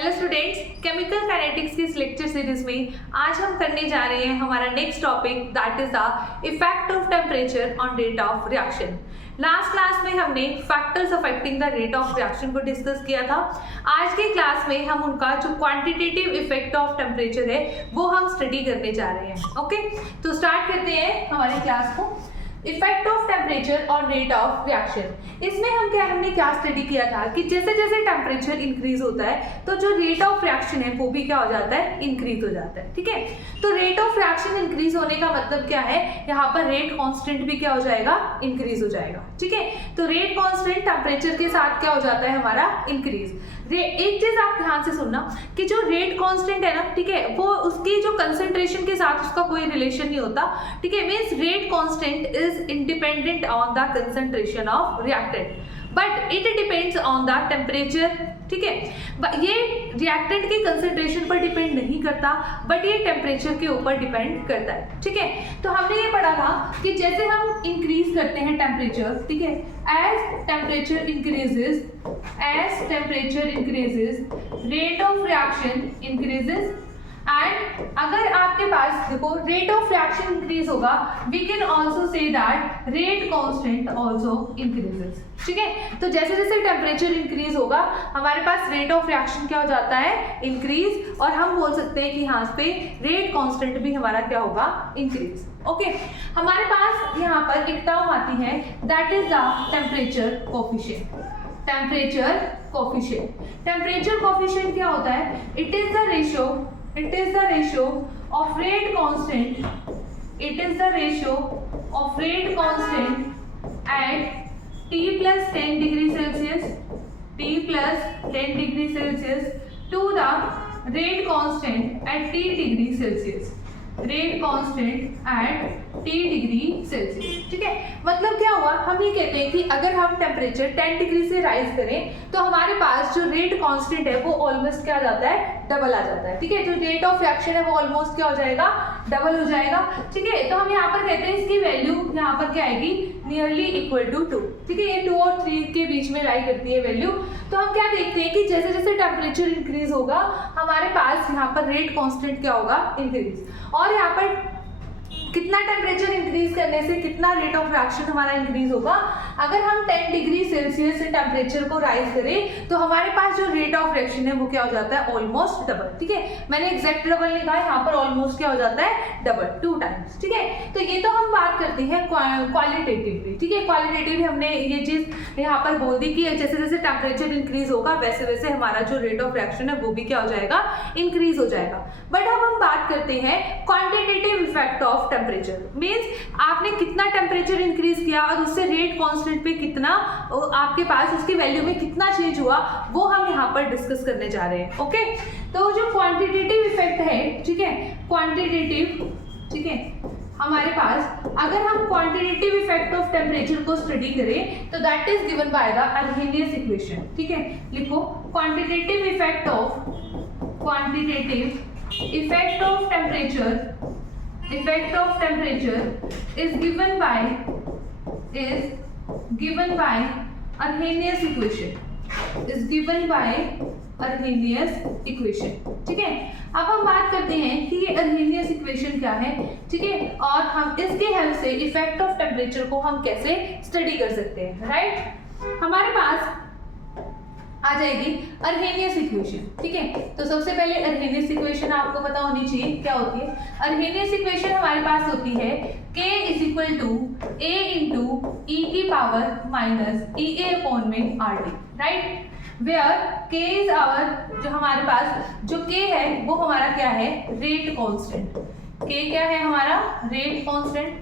Hello students, chemical kinetics की इस lecture series में आज हम करने जा रहे हैं हमारा next topic that is the effect of temperature on rate of reaction. Last class में हमने factors affecting the rate of reaction को डिस्कस किया था। आज के क्लास में हम उनका जो क्वांटिटेटिव इफेक्ट ऑफ टेम्परेचर है वो हम स्टडी करने जा रहे हैं। ओके, तो स्टार्ट करते हैं हमारी क्लास को। Effect of temperature on rate of reaction. इसमें हमने क्या स्टडी किया था कि जैसे जैसे टेम्परेचर इंक्रीज होता है तो जो रेट ऑफ रिएक्शन है वो भी क्या हो जाता है, इंक्रीज हो जाता है। ठीक है, तो रेट ऑफ रिएक्शन इंक्रीज होने का मतलब क्या है, यहाँ पर रेट कांस्टेंट भी क्या हो जाएगा, इंक्रीज हो जाएगा। ठीक है, तो रेट कांस्टेंट टेम्परेचर के साथ क्या हो जाता है, हमारा इंक्रीज। एक चीज आप ध्यान से सुनना कि जो रेट कांस्टेंट है ना, ठीक है, वो उसकी जो कंसंट्रेशन के साथ उसका कोई रिलेशन नहीं होता। ठीक है, means rate constant is independent on the concentration of reactant but it depends on the temperature. ठीक है, ये रिएक्टेंट की कंसंट्रेशन पर डिपेंड नहीं करता बट ये टेम्परेचर के ऊपर डिपेंड करता है। ठीक है, तो हमने ये पढ़ा था कि जैसे हम इंक्रीज करते हैं टेम्परेचर, ठीक है, as temperature increases rate of reaction increases. And अगर आपके पास देखो रेट ऑफ रिएक्शन इंक्रीज होगा, we can also say that rate constant also increases. ठीक है, तो जैसे जैसे टेम्परेचर इंक्रीज होगा हमारे पास रेट ऑफ रिएक्शन क्या हो जाता है, इंक्रीज, और हम बोल सकते हैं कि यहाँ पे रेट कांस्टेंट भी हमारा क्या होगा, इंक्रीज। ओके, हमारे पास यहाँ पर एक टर्म आती है that is the temperature coefficient. Temperature coefficient क्या होता है, it is the ratio of rate constant at T plus 10 degree Celsius to the rate constant at T degree Celsius। ठीक है, मतलब क्या हुआ, हम ये कहते हैं कि अगर हम टेम्परेचर 10 डिग्री से राइज करें तो हमारे पास जो रेट कांस्टेंट है वो ऑलमोस्ट क्या आ जाता है, डबल आ जाता है। ठीक है, जो रेट ऑफ रिएक्शन है वो ऑलमोस्ट क्या हो जाएगा, डबल हो जाएगा। ठीक है, तो हम यहाँ पर कहते हैं इसकी वैल्यू यहाँ पर क्या आएगी, नियरली इक्वल टू 2। ठीक है, ये 2 और 3 के बीच में लाई करती है वैल्यू। तो हम क्या देखते हैं कि जैसे जैसे टेम्परेचर इंक्रीज होगा हमारे पास यहाँ पर रेट कांस्टेंट क्या होगा, इंक्रीज। और यहाँ पर कितना टेम्परेचर इंक्रीज करने से कितना रेट ऑफ रिएक्शन हमारा इंक्रीज होगा, अगर हम 10 डिग्री सेल्सियस से टेम्परेचर को राइज करें तो हमारे पास जो रेट ऑफ रिएक्शन है वो क्या हो जाता है, ऑलमोस्ट डबल। ठीक है, मैंने एग्जैक्ट डबल नहीं कहा, यहाँ पर ऑलमोस्ट क्या हो जाता है, डबल, 2 टाइम्स। ठीक है, तो ये तो हम बात करते हैं क्वालिटेटिवली। ठीक है, क्वालिटेटिवली हमने ये चीज यहाँ पर बोल दी कि जैसे जैसे टेम्परेचर इंक्रीज होगा वैसे वैसे हमारा जो रेट ऑफ रिएक्शन है वो भी क्या हो जाएगा, इंक्रीज हो जाएगा। बट अब हम बात करते हैं quantitative effect of temperature. Means आपने कितना टेम्परेचर इंक्रीज किया और उससे रेट कांस्टेंट पे कितना आपके पास उसकी वैल्यू में कितना चेंज हुआ वो हम यहाँ पर डिस्कस करने जा रहे हैं। ओके, तो जो क्वांटिटेटिव इफेक्ट है, ठीक है, क्वांटिटेटिव, ठीक है, हमारे पास अगर हम क्वांटिटेटिव इफेक्ट ऑफ टेम्परेचर को स्टडी करें तो that is given by the Arrhenius equation. ठीक है, लिखो quantitative effect of temperature is given by Arrhenius equation। ठीक है, अब हम बात करते हैं कि ये अर्हेनियस इक्वेशन क्या है। ठीक है, और हम इसके हेल्प से इफेक्ट ऑफ टेम्परेचर को हम कैसे स्टडी कर सकते हैं। राइट, हमारे पास आ जाएगी अर्हेनियस इक्वेशन। ठीक है, तो सबसे पहले अर्हेनियस इक्वेशन आपको पता होनी चाहिए क्या होती है। अर्हेनियस इक्वेशन हमारे पास होती है K is equal to A into e की पावर माइनस EA अपॉन में RT। Right, where K is our, जो हमारे पास जो K है वो हमारा क्या है, रेट कांस्टेंट। K क्या है हमारा, रेट कांस्टेंट।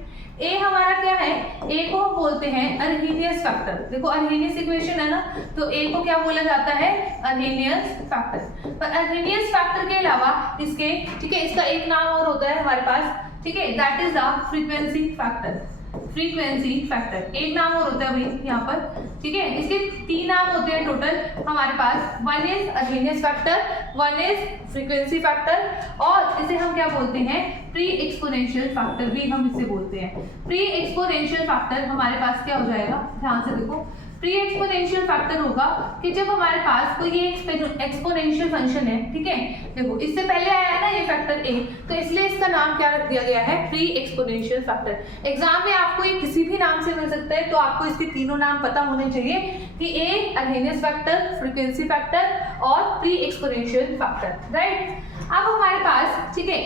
A हमारा क्या है, A को हम बोलते हैं अर्हेनियस फैक्टर। देखो अर्हेनियस इक्वेशन है ना, तो A को क्या बोला जाता है, अर्हेनियस फैक्टर। पर अर्हेनियस फैक्टर के अलावा इसके, ठीक है, इसका एक नाम और होता है हमारे पास, ठीक है, that is the frequency factor. एक नाम और होता है भाई यहाँ पर। ठीक है, इसके 3 नाम होते हैं टोटल हमारे पास। 1 is Arrhenius factor, 1 is frequency factor, और इसे हम क्या बोलते हैं, प्री एक्सपोनेंशियल फैक्टर भी हम इसे बोलते हैं। प्री एक्सपोनेंशियल फैक्टर हमारे पास क्या हो जाएगा, ध्यान से देखो, प्री एक्सपोनेंशियल फैक्टर होगा कि जब हमारे पास कोई ये एक्सपोनेंशियल फंक्शन है, ठीक है, देखो इससे पहले आया है ना ये फैक्टर a, तो इसलिए इसका नाम क्या रख दिया गया है, प्री एक्सपोनेंशियल फैक्टर। एग्जाम में आपको ये किसी भी नाम से मिल सकता है, तो आपको इसके तीनों नाम पता होने चाहिए कि a अर्हेनियस फैक्टर, फ्रीक्वेंसी फैक्टर और प्री एक्सपोनेंशियल फैक्टर, राइट। अब हमारे पास, ठीक है,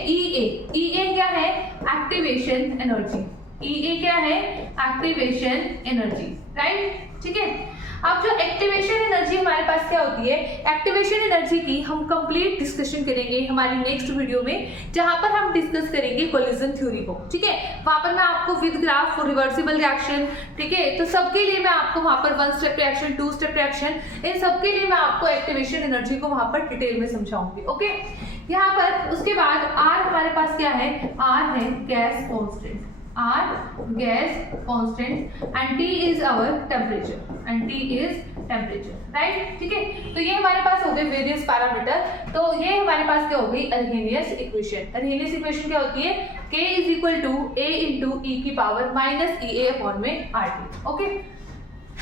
EA क्या है, एक्टिवेशन एनर्जी। EA क्या है, एक्टिवेशन एनर्जी, राइट, ठीक है। अब जो एक्टिवेशन एनर्जी हमारे पास क्या होती है, एक्टिवेशन एनर्जी की हम कंप्लीट डिस्कशन करेंगे हमारी नेक्स्ट वीडियो में, जहां पर हम डिस्कस करेंगे कोलिजन थ्योरी को, ठीक है। वहां पर मैं आपको with graph for reversible reaction, ठीक है, तो सबके लिए मैं आपको वहां पर 1 स्टेप रिएक्शन, 2 स्टेप रिएक्शन, इन सबके लिए मैं आपको एक्टिवेशन एनर्जी को वहां पर डिटेल में समझाऊंगी, ओके। यहाँ पर उसके बाद R हमारे पास क्या है, R है gas constant, R gas constant and T is our temperature, and T is temperature, right, ठीक है। तो ये हमारे पास हो गए वेरियस पैरामीटर। तो ये हमारे पास क्या हो गई, अर्हेनियस इक्वेशन। अर्हेनियस इक्वेशन क्या होती है, K is equal to A into e की पावर माइनस EA अपॉन में RT, ओके।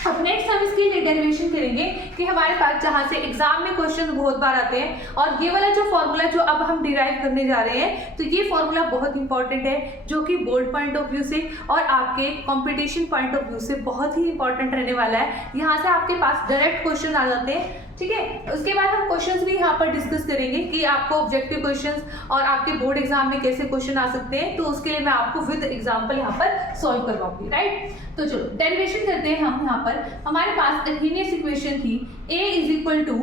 अब नेक्स्ट हम इसकी डेरिवेशन करेंगे कि हमारे पास जहां से एग्जाम में क्वेश्चन बहुत बार आते हैं, और ये वाला जो फॉर्मूला जो अब हम डिराइव करने जा रहे हैं, तो ये फॉर्मूला बहुत इंपॉर्टेंट है, जो कि बोर्ड पॉइंट ऑफ व्यू से और आपके कंपटीशन पॉइंट ऑफ व्यू से बहुत ही इंपॉर्टेंट रहने वाला है। यहाँ से आपके पास डायरेक्ट क्वेश्चन आ जाते हैं, ठीक है। उसके बाद हम क्वेश्चंस भी यहाँ पर डिस्कस करेंगे कि आपको ऑब्जेक्टिव क्वेश्चंस और आपके बोर्ड एग्जाम में कैसे क्वेश्चन आ सकते हैं, तो उसके लिए मैं आपको विद एग्जांपल यहाँ पर सॉल्व करवाऊंगी, राइट। तो चलो डेरिवेशन करते हैं हम। यहाँ पर हमारे पास अर्हेनियस इक्वेशन थी A इज इक्वल टू,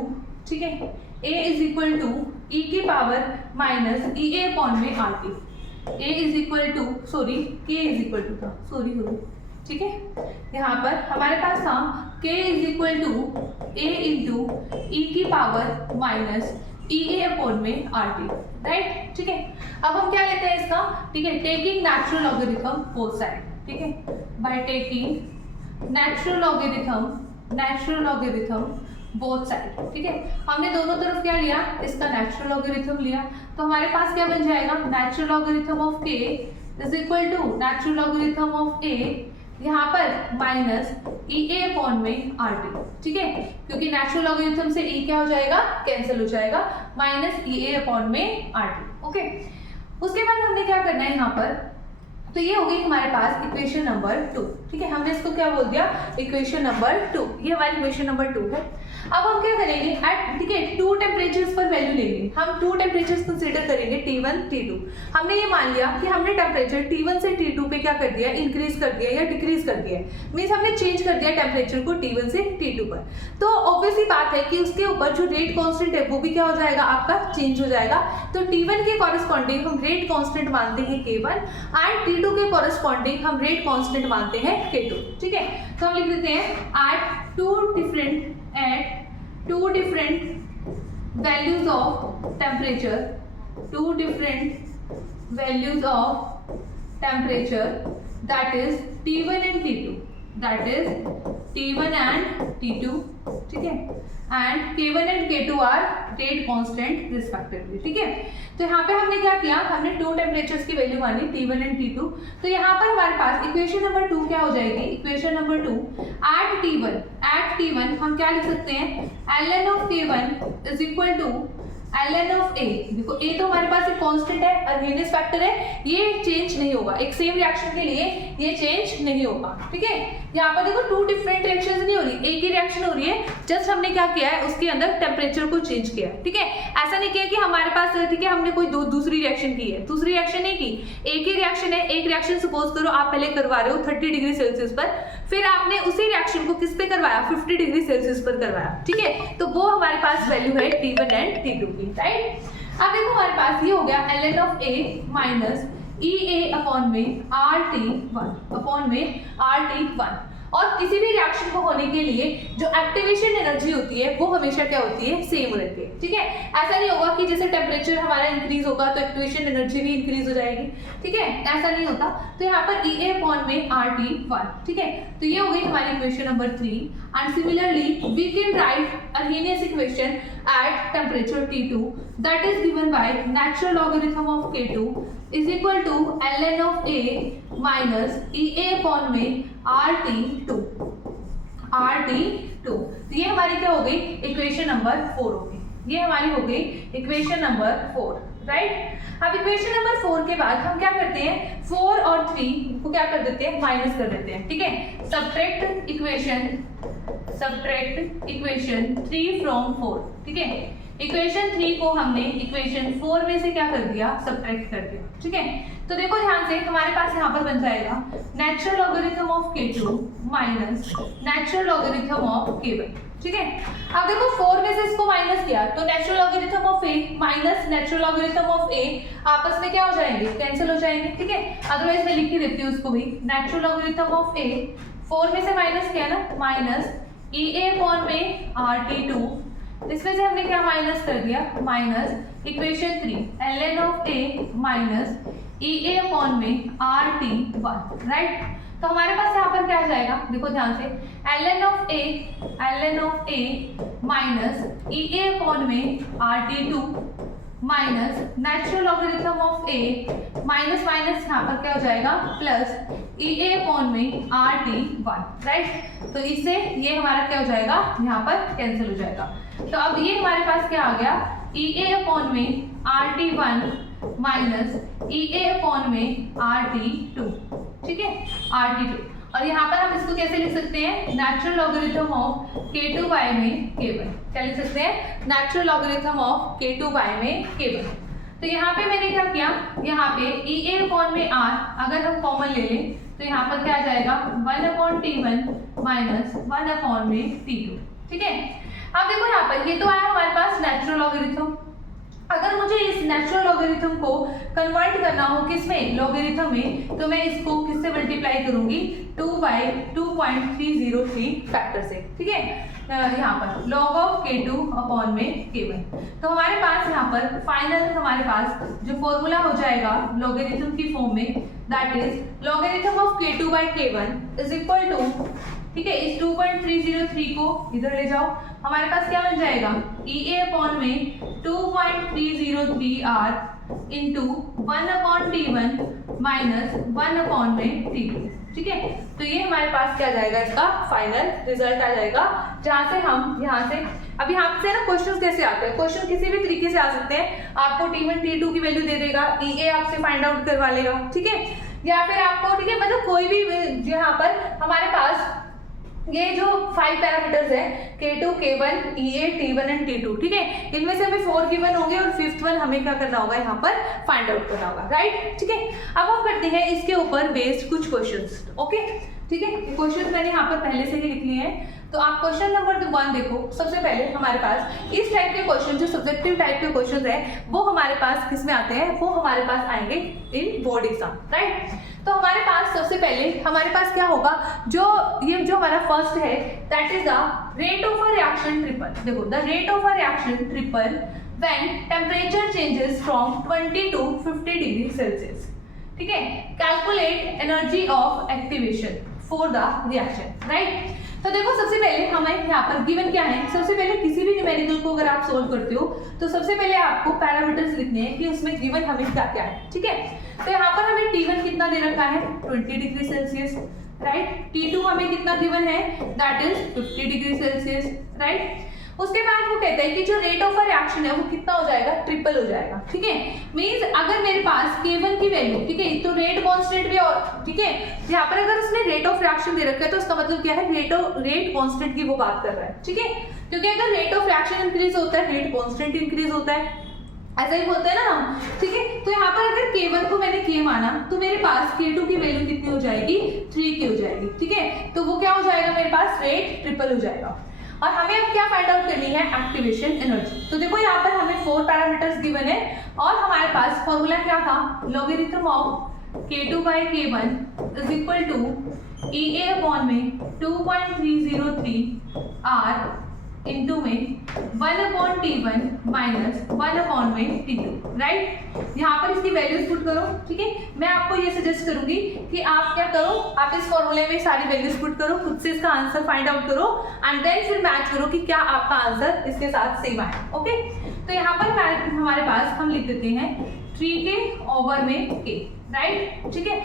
ठीक है, A is equal to e की पावर माइनस EA अपॉन में RT। A is equal to, sorry, K is equal to था, सॉरी, ठीक है। यहाँ पर हमारे पास था K is equal to A into e की पावर माइनस EA अपॉन में RT, राइट, ठीक है। अब हम क्या लेते हैं इसका, ठीक है, taking natural logarithm both side, ठीक है, by taking natural logarithm both side, ठीक है। हमने दोनों तरफ क्या लिया, इसका नेचुरल लॉगरिथम लिया, तो हमारे पास क्या बन जाएगा, natural logarithm of K is equal to natural logarithm of A, यहाँ पर माइनस EA अपॉन में RT, ठीक है, क्योंकि नेचुरल लॉगरिथम से E क्या हो जाएगा, कैंसिल हो जाएगा, माइनस EA अपॉन में RT, ओके। उसके बाद हमने क्या करना है यहाँ पर, तो ये हो गई हमारे पास इक्वेशन नंबर 2, ठीक है, हमने इसको क्या बोल दिया, इक्वेशन नंबर 2, ये हमारी इक्वेशन नंबर 2 है। अब हम क्या करेंगे, ठीक है, 2 टेम्परेचर्स पर वैल्यू लेंगे, हम 2 टेम्परेचर्स कंसीडर करेंगे, T1 T2। हमने ये मान लिया कि हमने टेम्परेचर T1 से T2 पे क्या कर दिया, इंक्रीज कर दिया या डिक्रीज कर दिया, मीन्स हमने चेंज कर दिया टेम्परेचर को T1 से T2 पर। तो ऑब्वियसली बात है कि उसके ऊपर जो रेट कांस्टेंट है वो भी क्या हो जाएगा, आपका चेंज हो जाएगा। तो T1 के कॉरेस्पॉन्डिंग हम रेट कांस्टेंट मानते हैं K1 एंड T2 के कॉरेस्पॉन्डिंग हम रेट कांस्टेंट मानते हैं K2, ठीक है। तो हम लिख देते हैं at two different values of temperature, that is T1 and T2, ठीक है, and K1 and K2 are rate constant respectively, ठीक है। तो यहाँ पे हमने क्या किया, हमने 2 टेम्परेचर्स की वैल्यू मानी T1 एंड T2। तो यहाँ पर हमारे पास इक्वेशन नंबर 2 क्या हो जाएगी, इक्वेशन नंबर 2 एट T1 हम क्या लिख सकते हैं, ln of K1 is equal to ln of A। देखो A तो हमारे पास एक कांस्टेंट है, अर्हेनियस फैक्टर है, ये चेंज नहीं होगा, एक सेम रिएक्शन के लिए ये चेंज नहीं होगा, ठीक है। यहाँ पर देखो 2 डिफरेंट रिएक्शंस नहीं हो रही, एक ही रिएक्शन हो रही है, जस्ट हमने क्या किया है, उसके अंदर टेम्परेचर को चेंज किया है, ठीक है। ऐसा नहीं किया कि हमारे पास, ठीक है, हमने कोई दूसरी रिएक्शन की है, दूसरी रिएक्शन नहीं की, एक ही रिएक्शन है। एक रिएक्शन सपोज करो आप पहले करवा रहे हो 30 डिग्री सेल्सियस पर, फिर आपने उसी रिएक्शन को किस पे करवाया, 50 डिग्री सेल्सियस पर करवाया, ठीक है। तो वो हमारे पास वैल्यू है T1 एंड T2 की, राइट। अब देखो हमारे पास ये हो गया ln of A minus EA upon में RT1 और किसी भी रिएक्शन को होने के लिए जो एक्टिवेशन एनर्जी होती है वो हमेशा क्या होती है, सेम रहती है, ठीक है। ऐसा नहीं होगा कि जैसे टेम्परेचर हमारा इंक्रीज होगा तो एक्टिवेशन एनर्जी भी इंक्रीज हो जाएगी, ठीक है, ऐसा नहीं होता। तो यहाँ पर EA अपॉन में RT1, ठीक है। तो ये हो गई हमारी equation number 3 and similarly we can write Arrhenius equation at temperature T2 that is given by natural logarithm of K2 is equal to ln of A minus EA upon में RT2 RT2। तो ये हमारी क्या हो गई, equation number 4 हो गई, ये हमारी हो गई इक्वेशन नंबर 4, राइट। अब इक्वेशन नंबर 4 के बाद हम क्या करते हैं, 4 और 3 को क्या कर देते हैं, माइनस कर देते हैं, ठीक है। सब्ट्रैक्ट इक्वेशन 3 फ्रॉम 4, ठीक है। इक्वेशन 3 को हमने इक्वेशन 4 में से क्या कर दिया, सब्ट्रैक्ट कर दिया, ठीक है। तो देखो ध्यान से, हमारे पास यहाँ पर बन जाएगा natural logarithm of k2 minus natural logarithm of k1, ठीक है। अब देखो 4 में से इसको माइनस किया तो natural logarithm of a minus natural logarithm of a आपस में क्या हो जाएंगे, कैंसिल हो जाएंगे, ठीक है। अदरवाइज मैं लिख के देती हूँ उसको भी, नेचुरल लॉगरिथम ऑफ a 4 में से माइनस किया ना, माइनस EA अपॉन में RT2, इसमें से हमने क्या माइनस कर दिया, minus equation 3 ln of a minus EA upon में RT1, राइट। तो हमारे पास यहाँ पर क्या आ जाएगा, देखो ध्यान से, ln of a minus EA upon में RT2 minus natural logarithm of a minus minus यहाँ पर क्या हो जाएगा, प्लस EA अपॉन में RT1, राइट। तो इससे ये हमारा क्या हो जाएगा, यहाँ पर कैंसिल हो जाएगा। तो अब ये हमारे पास क्या आ गया, EA अपॉन में RT1 माइनस EA अपॉन में RT2, ठीक है, RT2। और यहाँ पर हम इसको कैसे लिख सकते हैं, natural logarithm of k2 bye में k1, क्या लिख सकते हैं, natural logarithm of k2 bye में k1। तो यहाँ पे मैंने क्या किया, यहाँ पे EA अपॉन में r अगर हम कॉमन ले लें तो यहाँ पर क्या आ जाएगा, 1/t1 माइनस 1/t2, ठीक है। अब देखो यहाँ पर ये तो आया हमारे पास नेचुरल लॉगरिथम। अगर मुझे इस नेचुरल लॉगरिथम को कन्वर्ट करना हो किसमें, लॉगरिथम में, तो मैं इसको किससे मल्टीप्लाई करूंगी, 2/2.303 फैक्टर से, ठीक है। यहाँ पर log ऑफ k2 अपॉन में k1। तो हमारे पास यहाँ पर फाइनल हमारे पास जो फॉर्मूला हो जाएगा लॉगरिथम की फॉर्म में, that is logarithm of k2 by k1 is equal to, ठीक है, इस 2.303 को इधर ले जाओ, हमारे पास क्या बन जाएगा, EA अपॉन में 2.303R into 1/t1 minus 1/में t2, ठीक है। तो ये हमारे पास क्या जाएगा, इसका फाइनल रिजल्ट आ जाएगा, जहां से हम यहाँ से, अब यहाँ से ना क्वेश्चन कैसे आते हैं, क्वेश्चन किसी भी तरीके से आ सकते हैं। आपको t1 t2 की वैल्यू दे देगा, EA आपसे फाइंड आउट करवा लेगा, ठीक है, या फिर आपको, ठीक है, मतलब कोई भी यहाँ पर हमारे पास ये जो 5 पैरामीटर्स है k2, k1, EA, t1 and t2, ठीक है, इनमें से हमें 4 गिवन होंगे और 5th वन हमें क्या करना होगा, यहाँ पर फाइंड आउट करना होगा, राइट, ठीक है। अब हम करते हैं इसके ऊपर बेस्ड कुछ क्वेश्चंस, ओके, ठीक है। क्वेश्चन मैंने यहाँ पर पहले से ही लिख लिए हैं। तो आप क्वेश्चन नंबर 1 देखो। सबसे पहले हमारे पास इस टाइप के क्वेश्चन, जो सब्जेक्टिव टाइप के क्वेश्चन है, वो हमारे पास किस में आते हैं, वो हमारे पास आएंगे इन बोर्ड एग्जाम, राइट। तो हमारे पास सबसे पहले हमारे पास क्या होगा, जो ये जो हमारा फर्स्ट है, that is the rate of a reaction triple. देखो, the rate of a reaction triple when temperature changes from 20 to 50 degree Celsius, ठीक है। Calculate energy of activation for the reaction, right. तो देखो, सबसे पहले हमें यहाँ पर गिवन क्या है, सबसे पहले किसी भी न्यूमेरिकल को अगर आप सोल्व करते हो तो सबसे पहले आपको पैरामीटर्स लिखने हैं कि उसमें गिवन हमें क्या क्या है, ठीक है। तो यहाँ पर हमें T1 कितना दे रखा है, 20 डिग्री सेल्सियस, राइट। T2 हमें कितना गिवन है, that is 50 degree Celsius, right. उसके बाद वो कहता है कि जो रेट ऑफ अ रिएक्शन है वो कितना हो जाएगा, ट्रिपल हो जाएगा, ठीक है। मींस अगर मेरे पास K1 की वैल्यू, ठीक है, तो रेट कांस्टेंट भी, और ठीक है, यहाँ पर अगर उसने रेट ऑफ रिएक्शन दे रखा है तो उसका मतलब क्या है, रेट कांस्टेंट की वो बात कर रहा है, ठीक है। क्योंकि अगर रेट ऑफ रिएक्शन इंक्रीज होता है, रेट कांस्टेंट इंक्रीज होता है, ऐसा ही बोलते हैं ना हम, ठीक है। तो यहाँ पर अगर K1 को मैंने K माना तो मेरे पास K2 की वैल्यू कितनी हो जाएगी, 3 की हो जाएगी, ठीक है। तो वो क्या हो जाएगा, मेरे पास रेट ट्रिपल हो जाएगा। और हमें अब क्या फाइंड आउट करनी है, एक्टिवेशन एनर्जी। तो देखो, यहाँ पर हमें 4 पैरामीटर्स गिवन है और हमारे पास फॉर्मूला क्या था, logarithm of k2 by k1 is equal to EA upon में 2.303 R इंटू में 1/t1 माइनस 1/t2, राइट। यहाँ पर इसकी वैल्यूज पुट करो, ठीक है। मैं आपको ये सजेस्ट करूंगी कि आप क्या करो, आप इस फॉर्मूले में सारी वैल्यूज पुट करो, खुद से इसका आंसर फाइंड आउट करो एंड देन फिर मैच करो कि क्या आपका आंसर इसके साथ सेम आए, ओके। तो यहाँ पर हमारे पास हम लिख देते हैं 3k ओवर में k, राइट, ठीक है।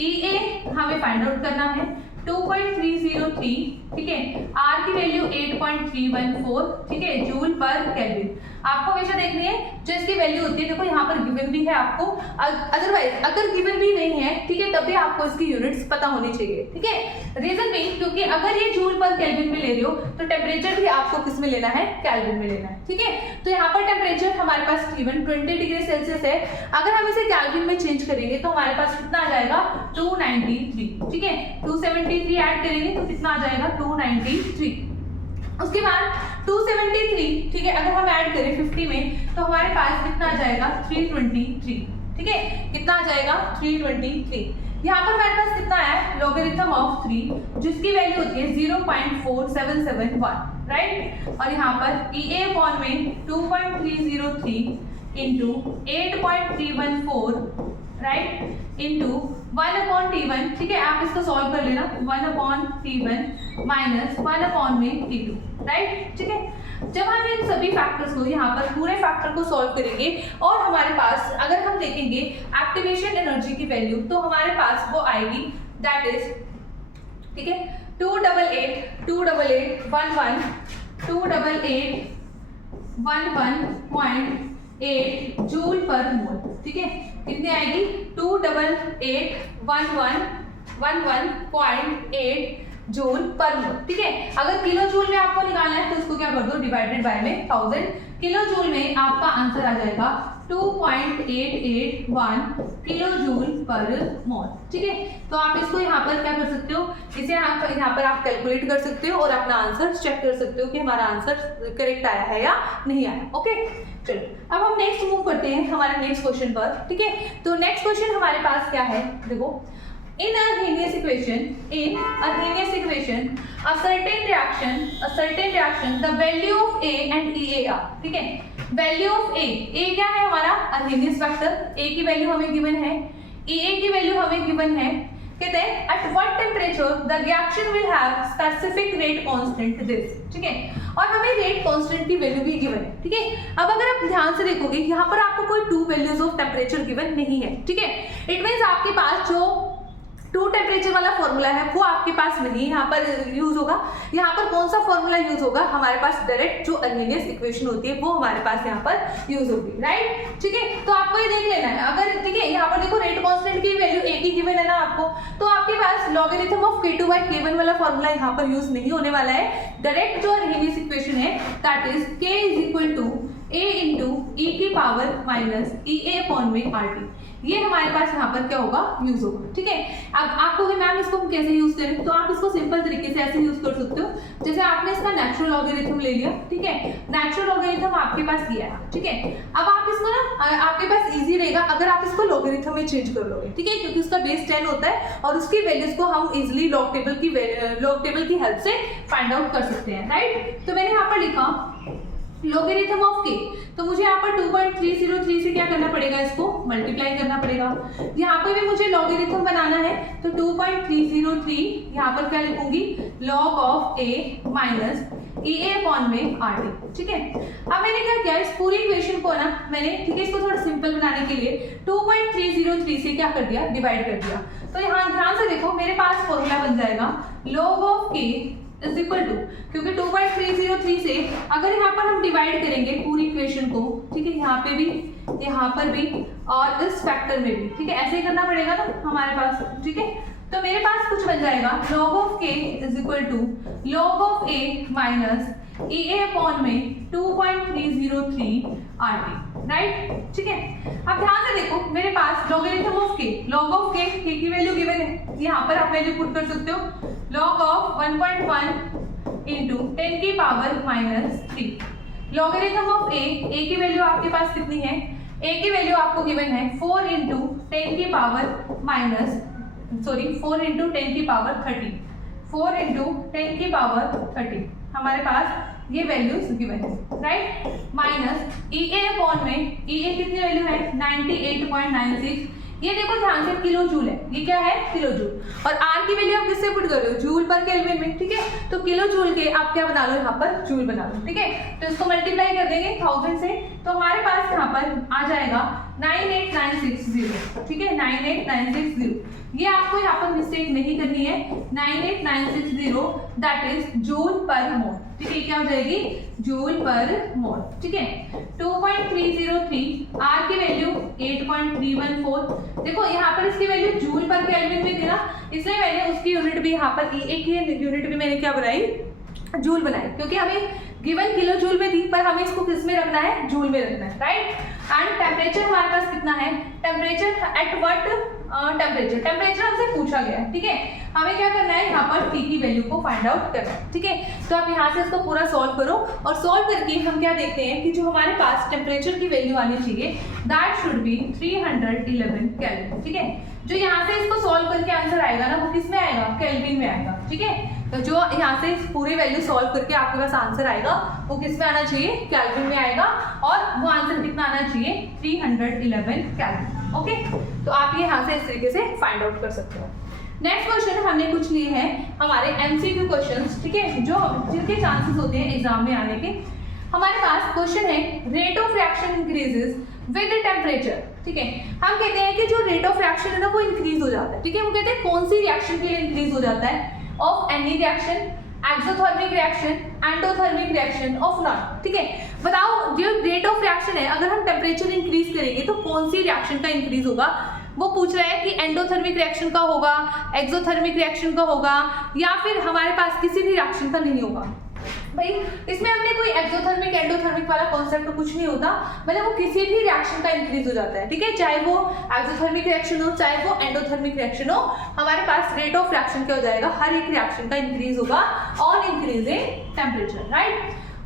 EA हमें फाइंड आउट करना है, 2.303, ठीक है, R की वैल्यू 8.314, ठीक है, जूल पर केल्विन। आपको हमेशा देखनी है जो इसकी वैल्यू होती है, देखो यहाँ पर गिवन भी है आपको, अदरवाइज अगर गिवन भी नहीं है, ठीक है, तभी आपको इसकी यूनिट्स पता होनी चाहिए, ठीक है। रीजन भी क्योंकि अगर ये जूल पर केल्विन में ले रही हो तो टेम्परेचर भी आपको किस में लेना है, केल्विन में लेना है, ठीक है। तो यहाँ पर टेम्परेचर हमारे पास T1 20 डिग्री सेल्सियस है, अगर हम इसे केल्विन में चेंज करेंगे तो हमारे पास कितना आ जाएगा 293, ठीक है, 273 ऐड करेंगे तो कितना आ जाएगा 293। उसके बाद 273, ठीक है, अगर हम ऐड करें 50 में तो हमारे पास कितना आ जाएगा 323, ठीक है, कितना आ जाएगा 323। यहाँ पर हमारे पास कितना है लॉगरिथम ऑफ 3 जिसकी वैल्यू होती है 0.4771, राइट। और यहाँ पर EA अपॉन में 2.303 इंटू 8.314, राइट, इंटू 1/T1, ठीक है, आप इसको सॉल्व कर लेना, 1/T1 माइनस 1/में T2, राइट, ठीक है। जब हम इन सभी फैक्टर्स को यहाँ पर पूरे फैक्टर को सॉल्व करेंगे और हमारे पास अगर हम देखेंगे एक्टिवेशन एनर्जी की वैल्यू तो हमारे पास वो आएगी, दैट इज, ठीक है, 288 288 11 288 11.8 जूल पर मोल, ठीक है, कितनी आएगी 288 11.8 जूल पर मोल, ठीक है। अगर किलो जूल में आपको निकालना है तो इसको क्या कर दो, डिवाइडेड बाय में 1000, किलो जूल में आपका आंसर आ जाएगा 2.881 किलो जूल पर मोल, ठीक है। तो आप इसको यहाँ पर क्या कर सकते हो, इसे यहाँ पर आप कैलकुलेट कर सकते हो और अपना आंसर चेक कर सकते हो कि हमारा आंसर करेक्ट आया है या नहीं आया, ओके। चलो अब हम नेक्स्ट मूव करते हैं हमारे नेक्स्ट क्वेश्चन पर, ठीक है। तो नेक्स्ट क्वेश्चन हमारे पास क्या है, देखो, in a Arrhenius equation a certain reaction the value of A and EA are, ठीक है, वैल्यू ऑफ A क्या है हमारा Arrhenius वेक्टर, A की वैल्यू हमें गिवन है, EA की वैल्यू हमें गिवन है, कहते हैं at what temperature the reaction will have specific rate constant this, ठीक है, और हमें रेट कांस्टेंट की वैल्यू भी गिवन है, ठीक है। अब अगर आप ध्यान से देखोगे यहाँ पर आपको कोई 2 वैल्यूज ऑफ टेम्परेचर गिवन नहीं है, ठीक है, इट मींस आपके पास जो 2 टेम्परेचर वाला फॉर्मूला है वो आपके पास नहीं यहाँ पर यूज होगा। यहाँ पर कौन सा फॉर्मूला यूज होगा, हमारे पास डायरेक्ट जो अर्हेनियस इक्वेशन होती है वो हमारे पास यहाँ पर यूज होगी, राइट, ठीक है। तो आपको ये देख लेना है, अगर, ठीक है, यहाँ पर देखो रेट कांस्टेंट की वैल्यू A की गिवन है ना आपको, तो आपके पास लॉगरिथम ऑफ K2/K1 वाला फॉर्मूला यहाँ पर यूज नहीं होने वाला है। डायरेक्ट जो अर्हेनियस इक्वेशन है that is K = A into E की पावर माइनस EA अपॉन में RT, ये हमारे पास यहाँ पर क्या होगा, यूज होगा, ठीक है। अब आपको मैम इसको हम कैसे यूज करें, तो आप इसको सिंपल तरीके से ऐसे यूज कर सकते हो, जैसे आपने इसका नेचुरल लॉगरिथम ले लिया, ठीक है, नेचुरल लॉगरिथम आपके पास ये है, ठीक है। अब आप इसको ना, आपके पास इजी रहेगा अगर आप इसको लॉगरिथम में चेंज कर लोगे, ठीक है, क्योंकि उसका बेस 10 होता है और उसकी वैल्यूज को हम इजिली लॉग टेबल की हेल्प से फाइंड आउट कर सकते हैं, राइट। तो मैंने यहाँ पर लिखा लॉगरिथम ऑफ K, तो मुझे यहाँ पर 2.303 से क्या करना पड़ेगा, इसको मल्टीप्लाई करना पड़ेगा। यहाँ पर भी मुझे लॉगरिथम बनाना है तो 2.303 यहाँ पर क्या लिखूंगी, log of A minus EA upon में RT, ठीक है। अब मैंने क्या किया, इस पूरी इक्वेशन को ना मैंने, ठीक है, इसको थोड़ा सिंपल बनाने के लिए 2.303 से क्या कर दिया, डिवाइड कर दिया। तो यहाँ ध्यान से देखो, मेरे पास फॉर्मूला बन जाएगा log of K is equal to, क्योंकि 2.303 से अगर यहाँ पर हम डिवाइड करेंगे पूरी इक्वेशन को, ठीक है, यहाँ पे भी, यहाँ पर भी और इस फैक्टर में भी, ठीक है, ऐसे ही करना पड़ेगा ना हमारे पास, ठीक है। तो मेरे पास कुछ बन जाएगा log of K is equal to log of A minus EA upon में 2.303 RT, राइट, ठीक है। अब ध्यान से देखो, मेरे पास logarithm of K, log of K की वैल्यू गिवन है, यहाँ पर आप वैल्यू पुट कर सकते हो, लॉग ऑफ 1.1 इंटू 10 की power minus 3। Logarithm of A की वैल्यू आपके पास कितनी है, A की वैल्यू आपको गिवन है 4 इंटू 10 की पावर माइनस 4 इंटू 10 की पावर 30, 4 इंटू 10 की पावर 30 हमारे पास ये वैल्यूज गिवन है, राइट, माइनस EA अपॉन में, EA कितनी वैल्यू है 98.96, ये देखो ध्यान से किलो जूल है, ये क्या है किलो जूल, और R की वैल्यू आप किससे पुट कर रहे हो, जूल पर केल्विन में, ठीक है। तो किलो जूल के आप क्या बना लो, यहाँ पर जूल बना लो, ठीक है। तो इसको मल्टीप्लाई कर देंगे 1000 से, तो हमारे पास यहाँ पर आ जाएगा 98960, ठीक है 98960। ये आपको यहाँ पर मिस्टेक नहीं करनी है, 98960 दैट इज जूल पर मोल, ठीक है क्या हो जाएगी जूल पर मोल, ठीक है। 2.303 आर की वैल्यू 8.314, देखो यहाँ पर इसकी वैल्यू जूल पर केल्विन में थी ना, इसलिए मैंने उसकी यूनिट भी यहाँ पर एक ही यूनिट भी मैंने क्या बनाई जूल बनाई, क्योंकि हमें गिवन किलो जूल में थी पर हमें इसको किस में रखना है जूल में रखना है, राइट। एंड टेम्परेचर हमारे पास कितना है, टेम्परेचर एट व्हाट टेम्परेचर हमसे पूछा गया है, ठीक है। हमें क्या करना है यहाँ पर T की वैल्यू को फाइंड आउट करना है, ठीक है। तो आप यहाँ से इसको पूरा सॉल्व करो और सॉल्व करके हम क्या देखते हैं कि जो हमारे पास टेम्परेचर की वैल्यू आनी चाहिए दैट शुड बी 311 केल्विन, ठीक है। जो यहाँ से इसको सॉल्व करके आंसर आएगा ना वो किस में आएगा केल्विन में आएगा, ठीक है। तो जो यहाँ से पूरी वैल्यू सॉल्व करके आपके पास आंसर आएगा वो किस में आना चाहिए केल्विन में आएगा, और वो आंसर कितना आना चाहिए 311 केल्विन, ओके। तो आप ये यहाँ से इस तरीके से फाइंड आउट कर सकते हो। नेक्स्ट क्वेश्चन हमने कुछ लिए हैं हमारे एमसीक्यू क्वेश्चंस, ठीक है, जो जिनके चांसेस होते हैं एग्जाम में आने के। हमारे पास क्वेश्चन है rate of reaction increases with temperature, ठीक है। हम कहते हैं कि जो रेट ऑफ रिएक्शन है ना वो इंक्रीज हो जाता है, ठीक है। वो कहते हैं कौन सी रिएक्शन के लिए इंक्रीज हो जाता है, of any reaction, exothermic reaction, endothermic reaction, of not, ठीक है। बताओ जो रेट ऑफ रिएक्शन है अगर हम टेम्परेचर इंक्रीज करेंगे तो कौन सी रिएक्शन का इंक्रीज होगा, वो पूछ रहा है कि एंडोथर्मिक रिएक्शन का होगा, एक्सोथर्मिक रिएक्शन का होगा, या फिर हमारे पास किसी भी रिएक्शन का नहीं होगा। भाई इसमें हमने कोई एक्सोथर्मिक एंडोथर्मिक वाला कॉन्सेप्ट कुछ नहीं होता, मतलब वो किसी भी रिएक्शन का इंक्रीज हो जाता है, ठीक है। चाहे वो एक्सोथर्मिक रिएक्शन हो चाहे वो एंडोथर्मिक रिएक्शन हो, हमारे पास रेट ऑफ रिएक्शन क्या हो जाएगा, हर एक रिएक्शन का इंक्रीज होगा ऑन इंक्रीजिंग टेम्परेचर, राइट।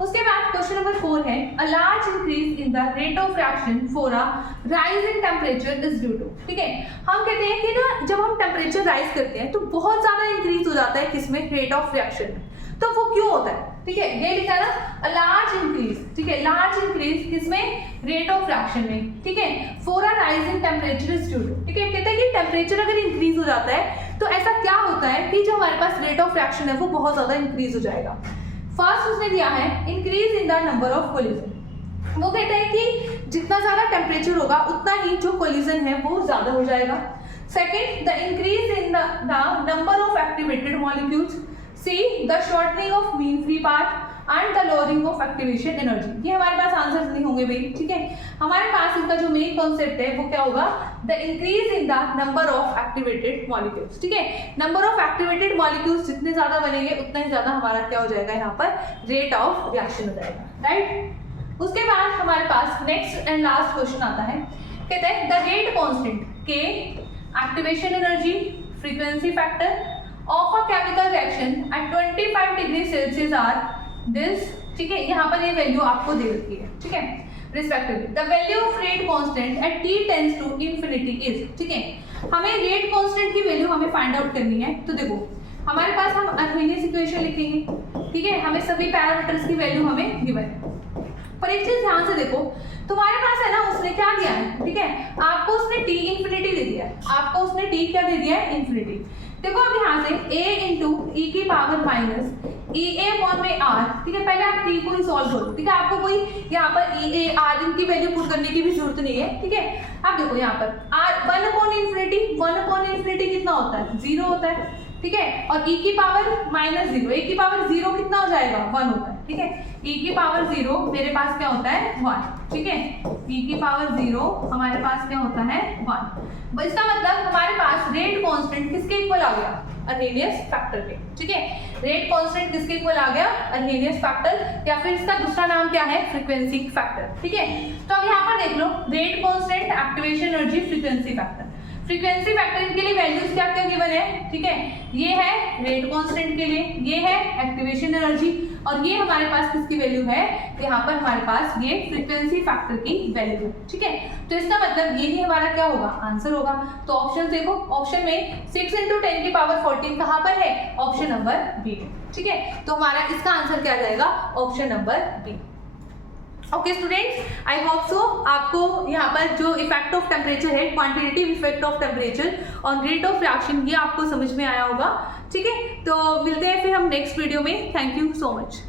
उसके बाद क्वेश्चन नंबर 4 है a large increase in the rate of reaction for a rise in temperature is due to, ठीक है। हम कहते हैं कि ना जब हम टेम्परेचर राइज करते हैं तो बहुत ज्यादा इंक्रीज हो जाता है किसमें, रेट ऑफ रिएक्शन में, तो वो क्यों होता है, ठीक है। ये लिखा ना अ लार्ज इंक्रीज, ठीक है, लार्ज इंक्रीज किसमें, रेट ऑफ रिएक्शन में, ठीक है, for a rise in temperature is due to, ठीक है। कहते हैं कि टेम्परेचर अगर इंक्रीज हो जाता है तो ऐसा क्या होता है कि जो हमारे पास रेट ऑफ रिएक्शन है वो बहुत ज्यादा इंक्रीज हो जाएगा। फर्स्ट उसने दिया है increase in the number of collision, वो कहते हैं कि जितना ज्यादा टेम्परेचर होगा उतना ही जो कोलिजन है वो ज्यादा हो जाएगा। Second the increase in the number of activated molecules, see the shortening of mean free path and the lowering of activation energy. ये हमारे पास आंसर्स नहीं होंगे भाई, ठीक है। हमारे पास इनका जो मेन कॉन्सेप्ट है वो क्या होगा, the increase in the number of activated molecules, ठीक है। नंबर ऑफ एक्टिवेटेड मॉलिक्यूल्स जितने ज्यादा बनेंगे उतना ही ज्यादा हमारा क्या हो जाएगा, यहाँ पर रेट ऑफ रिएक्शन हो जाएगा, राइट। उसके बाद हमारे पास नेक्स्ट एंड लास्ट क्वेश्चन आता है, कहते हैं द रेट कांस्टेंट के activation energy frequency factor of a chemical reaction at 25 degree Celsius are this, ठीक है। यहाँ पर ये वैल्यू आपको दे रखी है, ठीक है, respectively the value of rate constant at t tends to infinity is, ठीक है। हमें रेट कांस्टेंट की वैल्यू हमें फाइंड आउट करनी है, तो देखो हमारे पास हम अर्हेनियस इक्वेशन लिखेंगे, ठीक है। हमें सभी पैरामीटर्स की वैल्यू हमें गिवन है, पर एक चीज ध्यान से देखो, तुम्हारे पास है ना उसने क्या दिया है, ठीक है, आपको उसने t इंफिनिटी दे दिया है, आपको उसने t क्या दे दिया है, इंफिनिटी। देखो अब यहाँ से a इंटू ई की पावर माइनस ई ए अपॉन में आर, ठीक है। पहले आप t को ही सॉल्व करो, ठीक है। आपको कोई यहाँ पर ई ए आर इनकी वैल्यू पुट करने की भी जरूरत नहीं है, ठीक है। अब देखो यहाँ पर आर 1 अपॉन इन्फिनिटी कितना होता है, 0 होता है, ठीक है। और e की पावर माइनस 0, e की पावर 0 कितना हो जाएगा, 1 होता है, ठीक है। e की पावर 0 मेरे पास क्या होता है, 1, ठीक है। e की पावर 0 हमारे पास क्या होता है, 1। इसका मतलब हमारे पास रेट कांस्टेंट किसके इक्वल आ गया, अर्हेनियस फैक्टर के, ठीक है। रेट कांस्टेंट किसके इक्वल आ गया, अर्हेनियस फैक्टर, या फिर इसका दूसरा नाम क्या है, फ्रीक्वेंसी फैक्टर, ठीक है। तो अब यहाँ पर देख लो rate constant, activation energy, frequency factor. Frequency factor इनके लिए वैल्यूज क्या क्या गिवन है, ठीक है। ये है रेट कांस्टेंट के लिए, ये है एक्टिवेशन एनर्जी, और ये हमारे पास किसकी वैल्यू है, यहाँ पर हमारे पास ये फ्रीक्वेंसी फैक्टर की वैल्यू है, ठीक है। तो इसका मतलब यही हमारा क्या होगा, आंसर होगा। तो ऑप्शन देखो, ऑप्शन में 6 × 10 की पावर 14 कहाँ पर है, ऑप्शन नंबर बी, ठीक है। तो हमारा इसका आंसर क्या जाएगा, option number B. Okay students, I hope so आपको यहाँ पर जो इफेक्ट ऑफ टेम्परेचर है, quantitative effect of temperature on rate of reaction, ये आपको समझ में आया होगा, ठीक है। तो मिलते हैं फिर हम नेक्स्ट वीडियो में। Thank you so much.